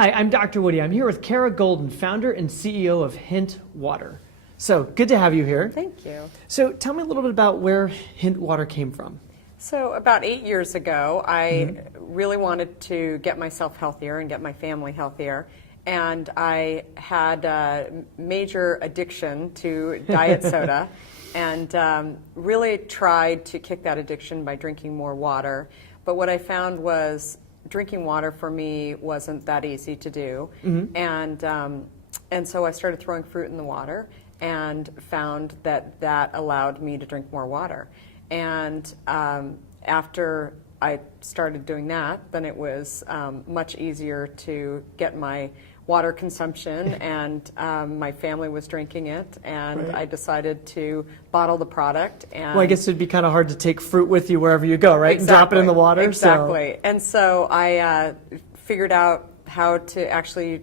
Hi, I'm Dr. Woody. I'm here with Kara Goldin, founder and CEO of Hint Water. So good to have you here. Thank you. So tell me a little bit about where Hint Water came from. So about 8 years ago, I really wanted to get myself healthier and get my family healthier. And I had a major addiction to diet soda and really tried to kick that addiction by drinking more water. But what I found was drinking water for me wasn't that easy to do. And so I started throwing fruit in the water and found that that allowed me to drink more water. And after I started doing that, then it was much easier to get my water consumption, and my family was drinking it, and I decided to bottle the product. And well, I guess it'd be kind of hard to take fruit with you wherever you go, right? Exactly. And drop it in the water. Exactly. And so I figured out how to actually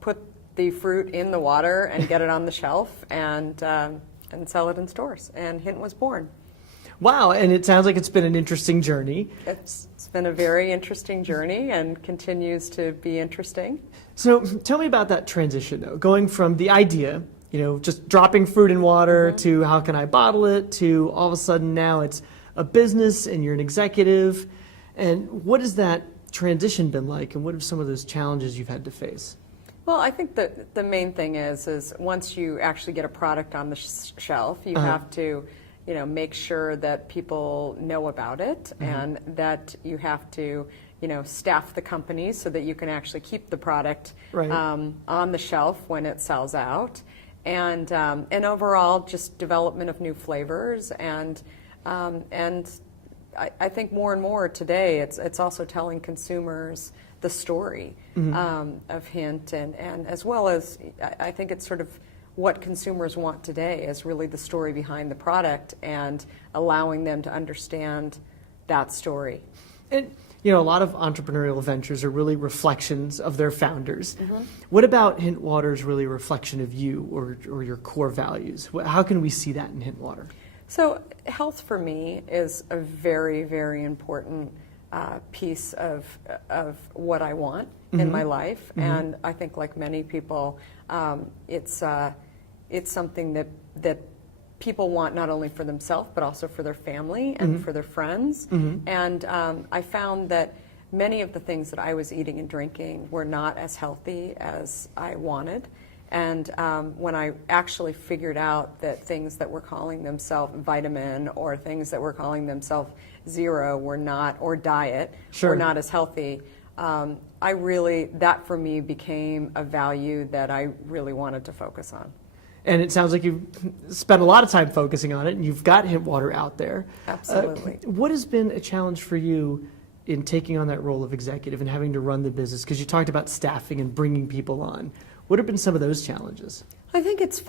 put the fruit in the water and get it on the shelf and sell it in stores. And Hint was born. Wow, and it sounds like it's been an interesting journey. It's been a very interesting journey and continues to be interesting. So tell me about that transition, though, going from the idea, just dropping fruit in water to how can I bottle it, to all of a sudden now it's a business and you're an executive. And what has that transition been like, and what are some of those challenges you've had to face? Well, I think that the main thing is once you actually get a product on the shelf, you have to make sure that people know about it, and that you have to, staff the company so that you can actually keep the product on the shelf when it sells out, and overall just development of new flavors, and I think more and more today it's also telling consumers the story of Hint, and as well as I think it's sort of what consumers want today is really the story behind the product and allowing them to understand that story. And a lot of entrepreneurial ventures are really reflections of their founders. What about Hint Water's really a reflection of you or your core values? How can we see that in Hint Water? So health for me is a very, very important piece of what I want in my life. And I think like many people, it's something that people want not only for themselves but also for their family and for their friends. And I found that many of the things that I was eating and drinking were not as healthy as I wanted. And when I actually figured out that things that were calling themselves vitamin or things that were calling themselves zero were not, or diet, were not as healthy, that for me became a value that I really wanted to focus on. And it sounds like you've spent a lot of time focusing on it, and you've got Hint Water out there. Absolutely. What has been a challenge for you in taking on that role of executive and having to run the business? Because you talked about staffing and bringing people on. What have been some of those challenges? I think it's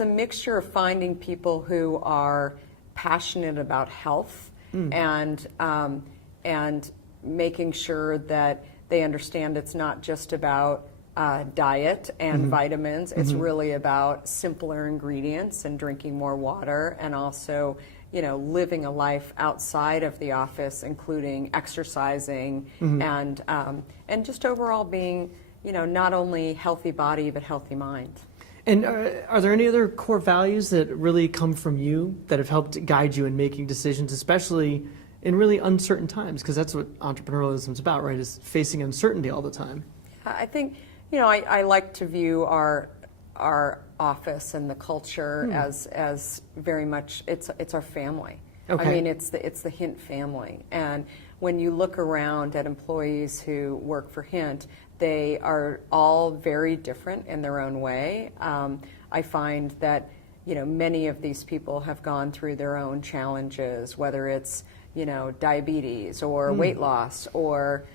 a mixture of finding people who are passionate about health and making sure that they understand it's not just about diet and vitamins. It's really about simpler ingredients and drinking more water, and also living a life outside of the office, including exercising and just overall being not only healthy body but healthy mind. And are there any other core values that really come from you that have helped guide you in making decisions, especially in really uncertain times? Because that's what entrepreneurialism is about, right? Is facing uncertainty all the time. I think I like to view our office and the culture as very much it's our family. Okay. I mean, it's the Hint family, and when you look around at employees who work for Hint, they are all very different in their own way. I find that many of these people have gone through their own challenges, whether it's diabetes or weight loss or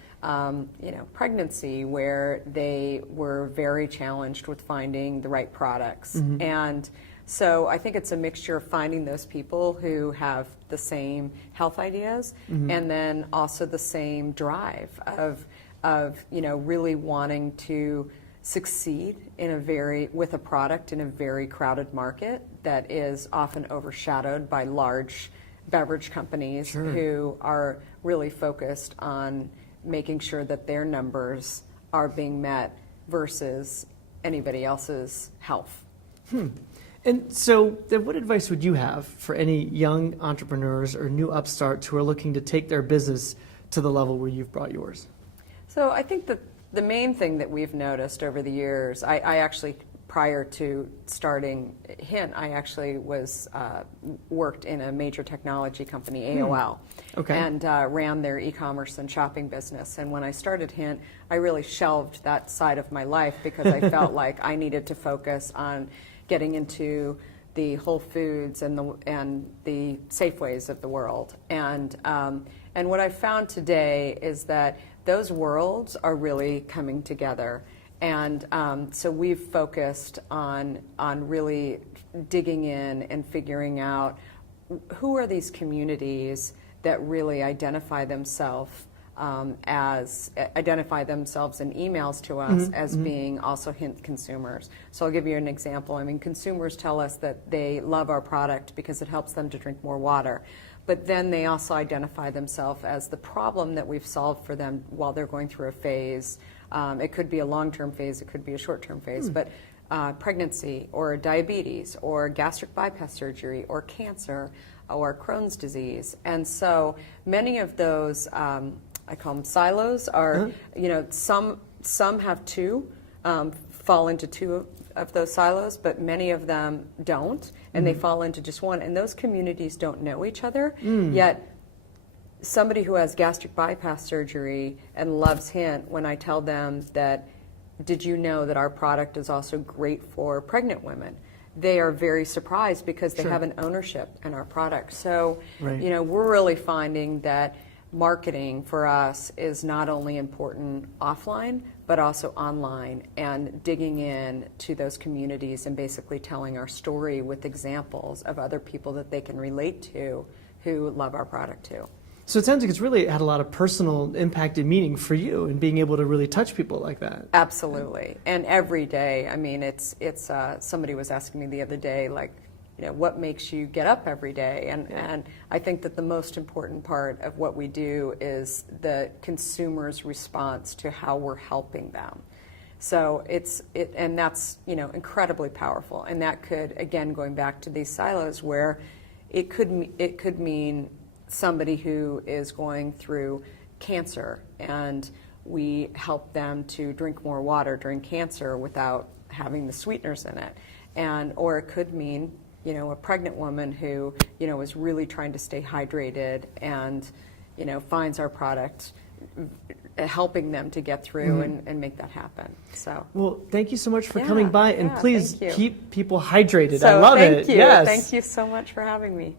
pregnancy, where they were very challenged with finding the right products. And so I think it's a mixture of finding those people who have the same health ideas and then also the same drive of really wanting to succeed with a product in a very crowded market that is often overshadowed by large beverage companies who are really focused on making sure that their numbers are being met versus anybody else's health. And so then what advice would you have for any young entrepreneurs or new upstarts who are looking to take their business to the level where you've brought yours? So I think that the main thing that we've noticed over the years, I actually, prior to starting Hint, I actually was worked in a major technology company, AOL, Okay. and ran their e-commerce and shopping business. And when I started Hint, I really shelved that side of my life because I felt like I needed to focus on getting into the Whole Foods and the Safeways of the world. And what I found today is that those worlds are really coming together. And so we've focused on really digging in and figuring out who are these communities that really identify themselves in emails to us as being also Hint consumers. So I'll give you an example. I mean, consumers tell us that they love our product because it helps them to drink more water. But then they also identify themselves as the problem that we've solved for them while they're going through a phase. It could be a long-term phase, it could be a short-term phase, but pregnancy or diabetes or gastric bypass surgery or cancer or Crohn's disease. And so many of those, I call them silos, are, some have two, fall into two of those silos, but many of them don't, and they fall into just one. And those communities don't know each other, yet somebody who has gastric bypass surgery and loves Hint, when I tell them that, did you know that our product is also great for pregnant women? They are very surprised because they have an ownership in our product. So, we're really finding that marketing for us is not only important offline, but also online, and digging in to those communities and basically telling our story with examples of other people that they can relate to who love our product too. So it sounds like it's really had a lot of personal impact and meaning for you and being able to really touch people like that. Absolutely. And every day, I mean, it's somebody was asking me the other day, like, what makes you get up every day? And I think that the most important part of what we do is the consumer's response to how we're helping them. So and that's, incredibly powerful. And that could, again, going back to these silos, where it could mean somebody who is going through cancer, and we help them to drink more water during cancer without having the sweeteners in it. Or it could mean, a pregnant woman who, is really trying to stay hydrated and, finds our product helping them to get through and make that happen. So, well, thank you so much for coming by, and please keep people hydrated. So I love it. Thank you. Yes. Thank you so much for having me.